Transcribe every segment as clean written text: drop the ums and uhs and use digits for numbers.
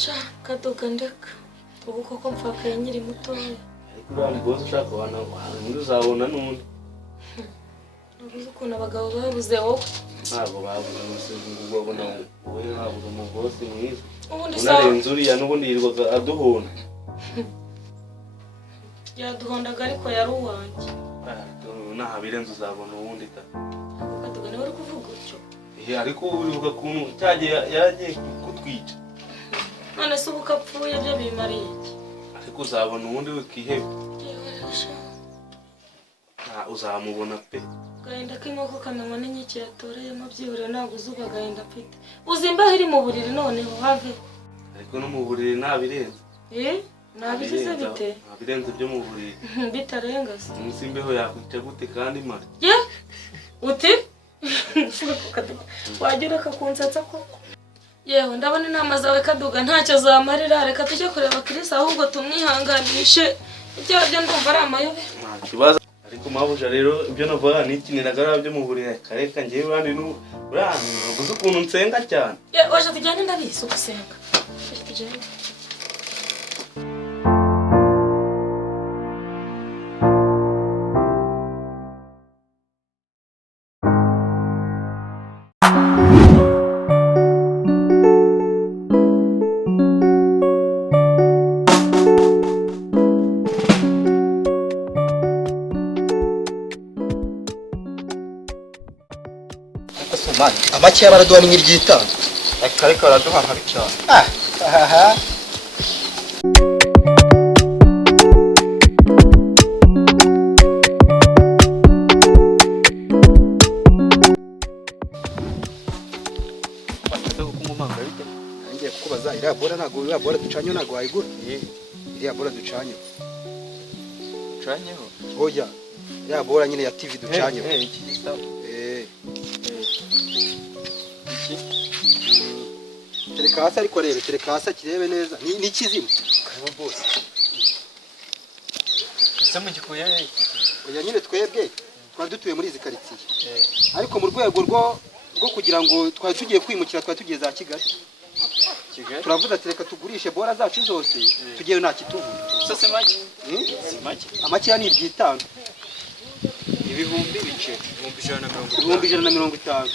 Sha Kadoga ndeka ubu koko mfakaye nyiri mutoya. Ariko uriya boss ushaka wana muri uzabona n'undi. Nabuze ukuntu abagabo babuze wowe. Ntabwo babuze umusinzi ubona wowe habuze umugosi mwiza. Ubundi unarenze uriya n'ubundi yirwaga aduhonda. Yaduhondaga ariko yari uwanjye. Naha birenze uzabona uwundi ta. Kadoga nawe uri kuvuga utyo. Ariko uribuka kuntu cyagiye yaragiye kutwica. None se ubu kapfuye byo bimariye iki? Ariko uzabona uwundi wikihebe. Uzamubona pe. Gahinda k'inkoko kamenywa n'inkiki yatoreyemo byibure ntabwo uzuba gahinda mfite. Uzimbaho iri mu buriri noneho have. Ariko no mu buriri nabirenze. Nabigize bite? Nabirenze byo mu buriri. Bitarenga se. Imsimbeho yakwica gute kandi mari. Uti? Wagira kakunsatsa koko. Yewe ndabona inama zawe Kadoga ntacyo zamarira, reka tujye kureba Kirisa ahubwo tumwihanganishe. Ibyo ndumva ari amayobe. Kibazo ariko mabuja rero ibyo navuga nikiniraga byo mu buriri kareka ngiye bandi n'urani ubuze ukuntu nsenga cyane. Waje tujyane ndabizi ugusenga. Waje tujyane. Amaki y'abaraduha n'iryitanga. Ariko baraduha nkabi cyane. Ngiye kukubaza iriya bora ntabwo iriya bora ducanye ntabwo wayigura. Iriya bora ducanye. Ducanyeho? Oya. Iriya bora nyine ya TV ducanye. Iki gitabo. Tereka hasi ariko rero tereka hasi kirebe neza. Ni kizima. Karibu boss. Ese mu gikuye Oya nyine twebwe twari dutuye muri izi karitsiye. Ariko mu rwego rwo kugira ngo twari tugiye kwimukira twari tugiye za Kigali. Turavuga ati reka tugurishe bora zacu zose tugiye nta kituvuye. Sose make. Make. Amaki ya ni iryitanga. Ibihumbi bice 150.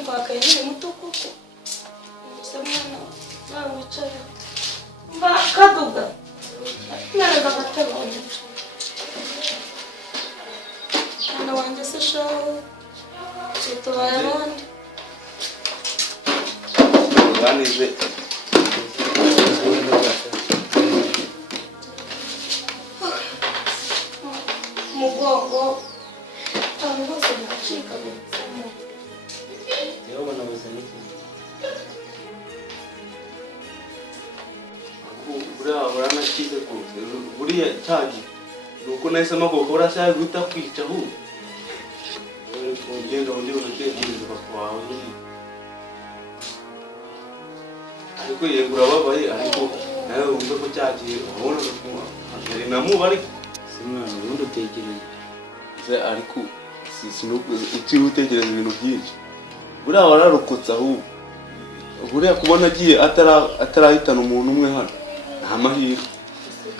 Mfakaye nyiri muto koko. Musemana wicaye. Mba Kadoga. Naraga agatebonye. Mwana wanjye se shaho. Tubaye abandi. Banize. Mugongo. Aho hose ndacika gutse. Yewe nabuze niki. Buriya uranakize ko buriya cyagi nuko nahisemo gukora cyangwa guta kwica hu. Ugenda undi unatekereza bakwawe nyine. Ariko yegura babaye ariko nawe wumve ko cyagiye ubona ko ari namuba ariko simwana ubundi utekereza ariko utiri utekereza ibintu byinshi. Buriya wararokotse ahubwo. Buriya kubona agiye atarahitana umuntu umwe hano nta mahirwe.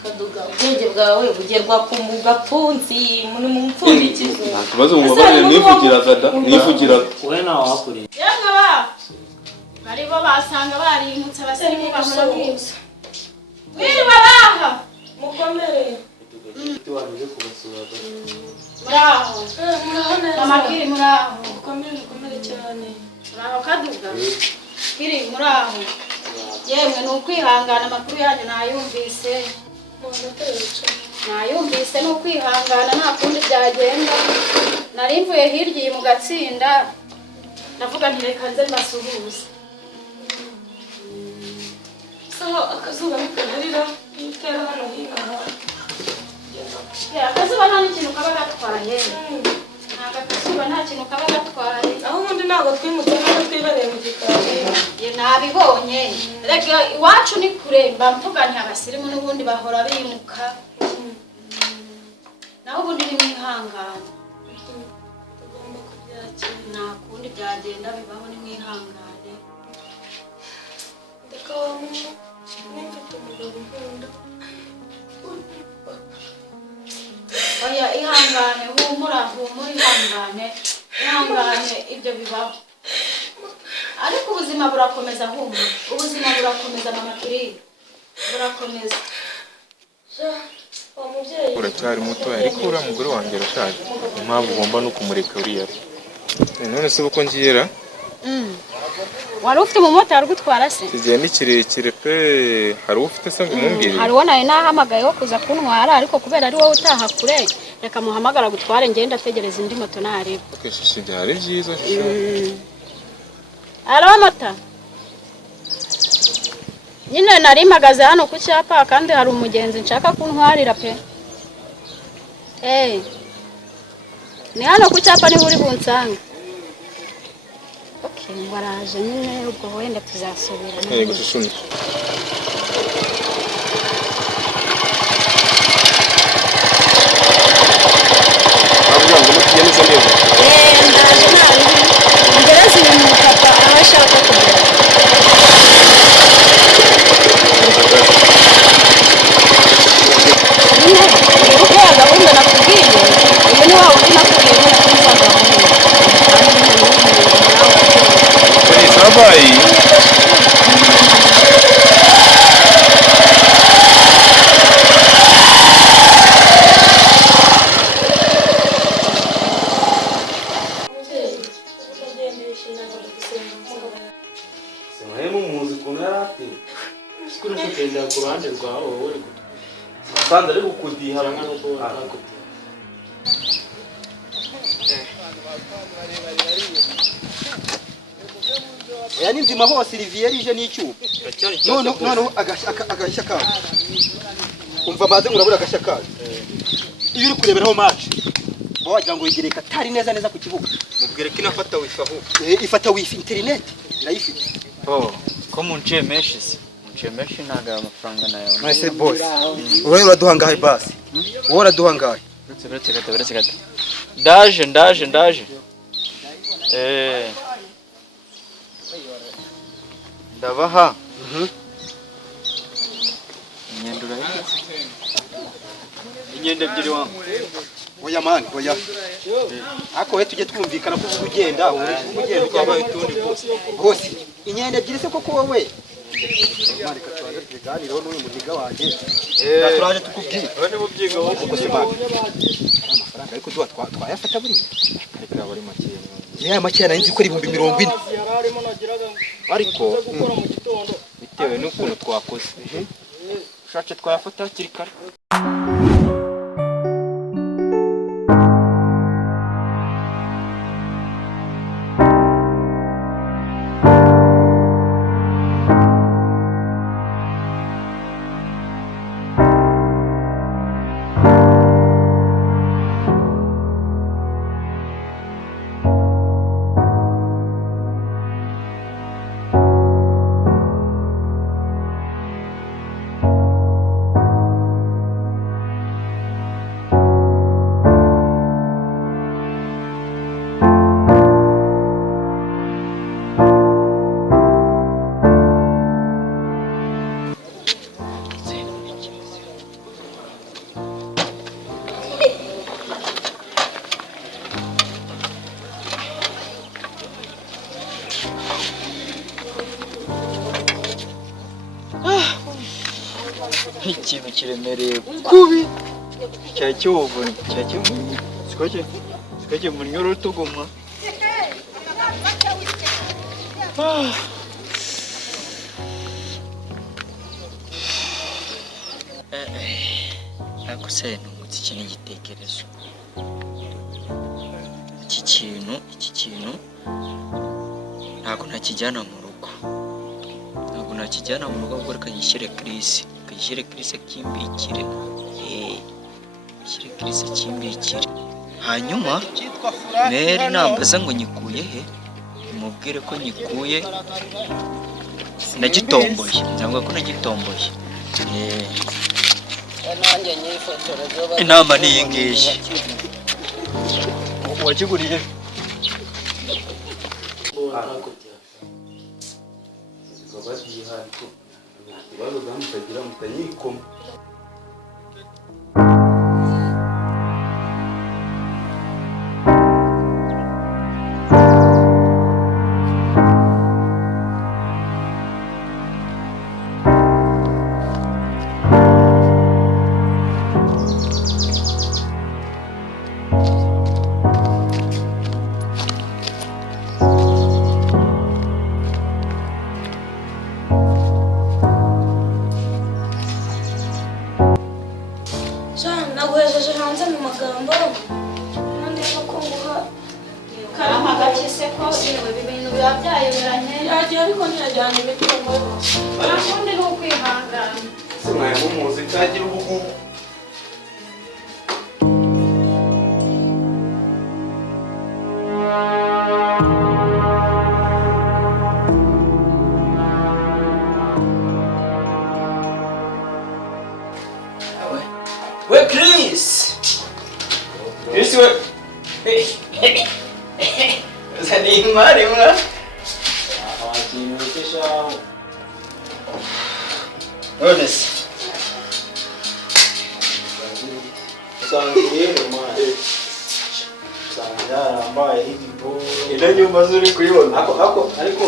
Kadoga ubwenge bwawe bugerwa ku mugapfunsi muri mu mpfundikizo. Nta kibazo mu mabare nivugiraga da nivugiraga. Wowe nawe wakoreye. Yemwe ba baribo basanga barimutse basirimu bahora bibuza. Wiriwe baha Mukomere. Tuwaje kubasura. Muraho. Muraho neza. Mama Kiri muraho. Mukomere cyane. Muraho Kadoga. Kiri muraho. Yemwe nukwihangana amakuru yanyu nayumvise. Nayumvise nukwihangana nta kundi byagenda. Nari mvuye hirya mu gatsinda. Ndavuga nti reka nze mbasuhuze. Sawa akazuba nikagarira itera hano hino. Akazuba nta n'ikintu kaba gatwaye. Ntabwo akazuba nta kintu kaba gatwaye. Aho ubundi ntabwo twimutse ntabwo twibereye mu gikari. Nabibonye. Rega iwacu ni kure mba mvuga nti abasirimu n'ubundi bahora bimuka. naho ubundi ni mwihangane tugomba kubyakira nta kundi byagenda bibaho ni mwihangane ndeka wa muntu nimfite umugabo nkunda oya ihangane humura ihangane ibyo bibaho ariko ubuzima burakomeza humura ubuzima burakomeza mama Kirire burakomeza wa mubyeyi uracyari muto ariko uriya mugore wanjye arashaje impamvu ugomba no kumureka uriya none se uko ngiyera wari ufite umumotari ugutwara se igihe ni kirekire pe hari ufite se ngo umumbwire hari uwo nari nahamagaye wo kuza kuntwara ariko kubera ari wowe utaha kure reka muhamagara gutware ngenda ategereza indi moto nareba shishi byari byiza shisho alo mota nyine nari mpagaze hano ku cyapa kandi hari umugenzi nshaka kuntwarira pe ni hano ku cyapa niho uri bunsanga okay ngwaraje nyine ubwo wenda tuzasubira yego shisho ndaje nabi ngereza ibintu papa aho ashaka kugera nyine uko ya gahunda nakubwiye uyu ni wa wundi nakubwiye nyine ko uzagahunda sabayi Sikuru kugenda ku ruhande rwawe wowe Sanda ari kukudiha Oya ni nzima hose Olivier ije n'icyuma. None agashya kawe. Umva maze murabura agashya kawe. Iyo uri kureberaho match. Bo wagira ngo yigereka atari neza ku kibuga. mubwire ko inafata wifi aho. Ifata wifi internet irayifite. Ko munce meshes. Munce mesh ntaga amafaranga nayo. Maise boss. Wowe uraduhangaye basi. Wowe uraduhangaye. Uretse gato. Ndaje. Ndabaha. Inyendura yigeze. Inyende ebyiri wangu. Oya mani, oya. Ako we tujye twumvikana ko ugenda Twabaye tundi bose. hose. Inyende ebyiri se koko wowe. Mani katwaje tuganiraho n'uyu mudiga wanjye. Turaje tukubwira. Bane mubyiga wo Amafaranga ariko twayafata buri. ariko yaba ari make Ya make nari nzi ko ari 40,000. ariko bitewe n'ukuntu twakoze ushatse twayafata hakiri kare ikintu kiremereye kubi cyacyovu sikoje mu nyoro tuguma akuse n'umutsi ikintu gitekerezo iki kintu ntabwo nakijyana mu rugo ahubwo reka gishyire Chris kimbikire hanyuma Mary nambaza ngo nyikuye he mubwire ko nyikuye nagitomboye nzavuga ko nagitomboye nanjye nyifotoreza inama ni iyi ngiyi. Wakiguriye? naguhejeje hanze mu magambo nandi ko nguha karama gake se ko yewe ibintu biba byayoberanye yagiye ariko ntiyajyana imitungo yose ntakundi ni ukwihangana se mwaya mumuzi cyagira ubugugu We Chris! Chris we! Zani imari mwa? Honest. Ila nyumba zuri kuiona. Ariko.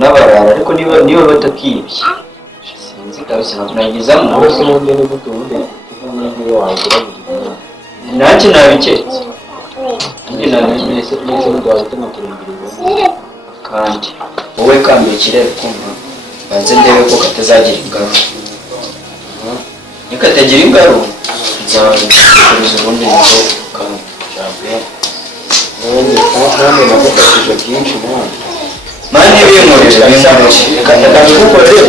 N'abarara ariko niba batakibye sinzi kabisa nagezamo bose n'undi ni gute ubundi niyo wagira nanjye nabiketse nanjye nabiketse nese mudahita muturindiriza kandi wowe kambikire kumva banze ndebe ko katazagira ingaruka nikatagira ingaruka nzabikoreza ubundi niko kandi jambe none nagufashije byinshi mwana mani binkorera reka ndikukorere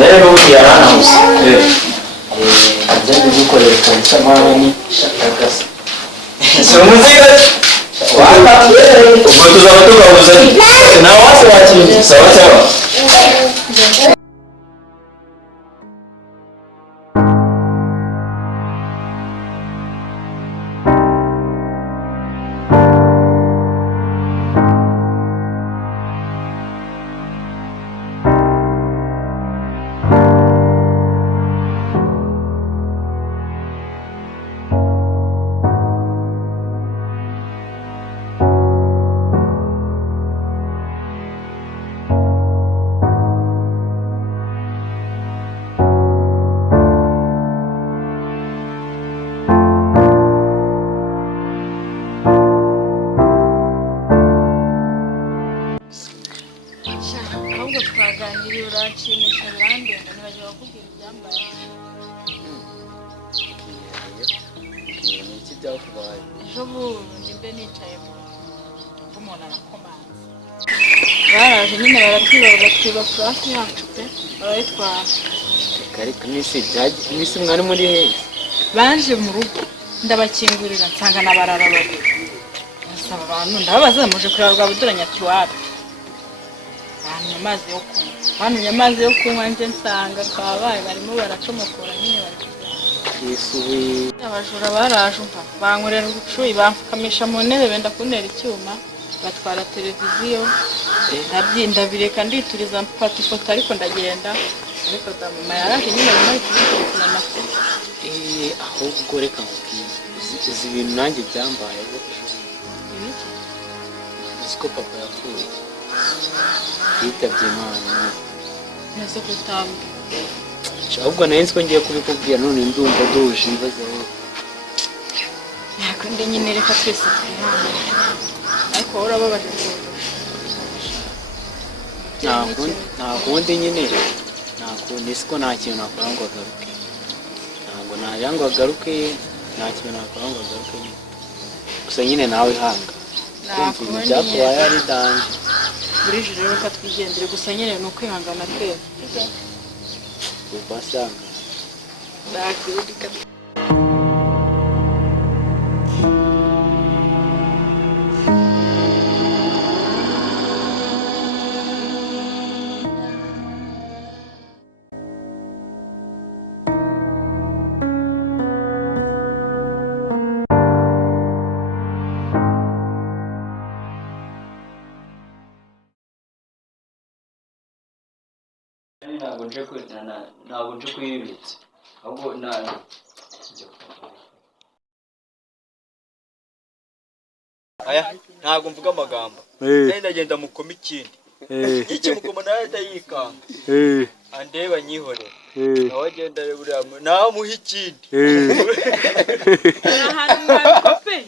rero ubundi yarananze ajya gukorera konsa mani shakagasa so muzika ubwo tuzaba tugahuzanye nawe wase wakiriye sawa sawa ahubwo twaganiriye uranshimisha birandenda nibajya bakubwira ibyambaye iki byakubaye ejo bundi mbe nicaye mu umuntu arakomanze baraje nyine baratwiba bagatwiba furasi yacu pe barayitwara ariko nisi mwari muri hehe baje mu rugo ndabakingurira nsanga nabarara babiri basaba abantu ndababaza muje kureba rwa buduranya tuwara bantu amazi yo kunywa bantu amazi yo kunywa nje nsanga twabaye barimo baracomokora nyine bari yisubi abajura baraje umva bankorera ubucuyi bamfukamisha mu ntebe benda kuntera icyuma batwara televiziyo ndabyindabireka ndituriza mfata ifoto ariko ndagenda ariko mama yaraje nyine nyuma y'ikibikira amakuru ahubwo reka mubwire uzi ibintu nanjye byambayeho uzi ko papa yapfuye yitabye Imana nese kutambwe ahubwo nari nzi ko ngiye kubikubwira none ndumva duje ibibazo ntabwo ndi nyine reka twese twihangane ariko wowe urababaje ntabwo ndi nyine ntabwo nisi ko nta kintu nakora ngo agaruke ntabwo najya ngo agaruke nta kintu nakora ngo agaruke nyine gusa nyine nawe hanga kumva ibintu byakubaye ari danje buri joro reka twigendere gusa nyine ni ukwihangana twese ubasanga nakwibuka ntabwo nje kuyibitsa ahubwo aya ntabwo mvuga amagambo kandi ndagenda mukoma ikindi iki mukoma nawe ndayikanga andeba nyihorera nawe agenda buriya nawe muha ikindi ahantu mwabikopeye